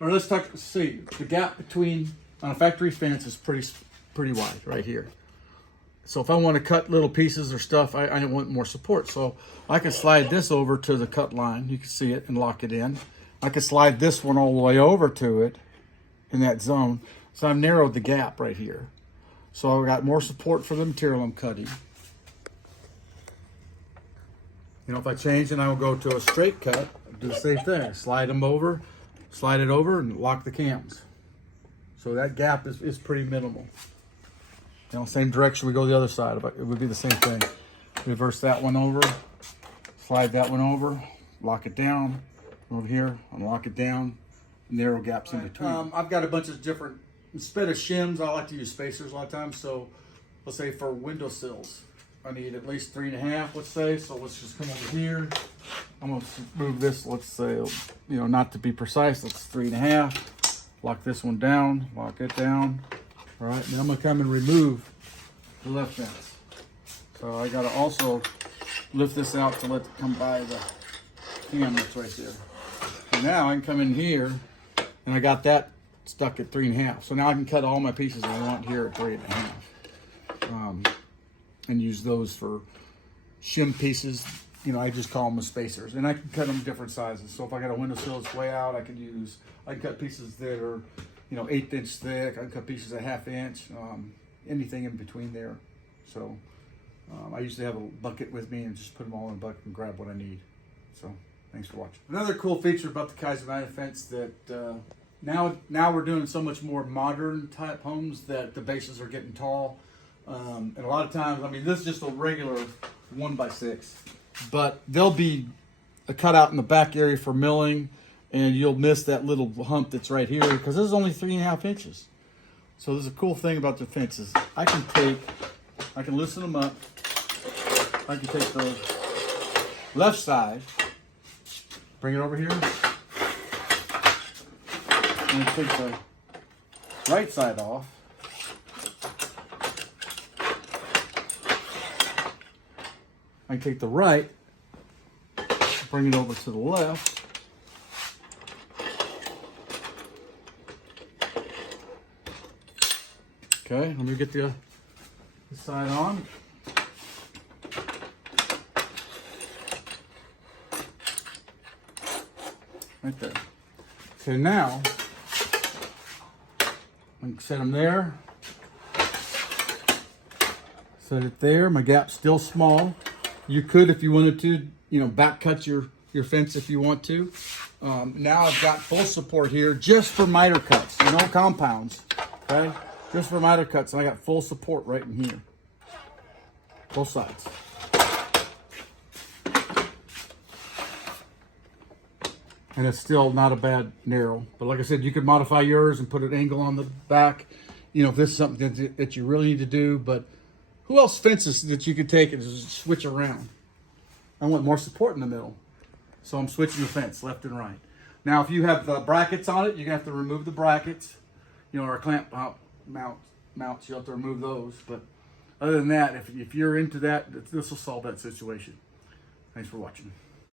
Or let's see, the gap between, on a factory fence is pretty wide right here. So if I want to cut little pieces or stuff, I want more support. So I can slide this over to the cut line. You can see it and lock it in. I can slide this one all the way over to it in that zone. So I've narrowed the gap right here. So I've got more support for the material I'm cutting. You know, if I change and I will go to a straight cut, do the same thing. Slide them over, slide it over and lock the cams. So that gap is pretty minimal. You know, same direction we go the other side, but it would be the same thing. Reverse that one over, slide that one over, lock it down over here, unlock it down, narrow gaps in between. I've got a bunch of different, instead of shims, I like to use spacers a lot of times. So let's say for windowsills, I need at least 3.5, let's say. So let's just come over here. I'm gonna move this, let's say, you know, not to be precise, that's 3.5. Lock this one down, lock it down. All right, then I'm gonna come and remove the left fence. So I gotta also lift this out to let it come by the cam that's right there. And now I can come in here and I got that stuck at 3.5. So now I can cut all my pieces I want here at 3.5. And use those for shim pieces. You know, I just call them spacers. And I can cut them different sizes. So if I got a windowsill that's way out, I can cut pieces that are, you know, 1/8 inch thick. I can cut pieces a 1/2 inch, anything in between there. So I usually have a bucket with me and just put them all in a bucket and grab what I need. So thanks for watching. Another cool feature about the Kizen Mitre Fence that now we're doing so much more modern type homes that the bases are getting tall. And a lot of times, I mean, this is just a regular 1x6, but there'll be a cutout in the back area for milling, and you'll miss that little hump that's right here because this is only 3.5 inches. So there's a cool thing about the fences. I can loosen them up. I can take the left side, bring it over here, and take the right side off. I can take the right, bring it over to the left. Okay, let me get the side on. Right there. Okay, now I can set them there. Set it there. My gap's still small. You could, if you wanted to, you know, back cut your fence if you want to. Now I've got full support here just for miter cuts, no compounds, okay? Just for miter cuts, and I got full support right in here, both sides. And it's still not a bad narrow, but like I said, you could modify yours and put an angle on the back, you know, if this is something that you really need to do. But who else fences that you could take and just switch around? I want more support in the middle. So I'm switching the fence left and right. Now, if you have the brackets on it, you're gonna have to remove the brackets, you know, or clamp mounts, you'll have to remove those. But other than that, if you're into that, this will solve that situation. Thanks for watching.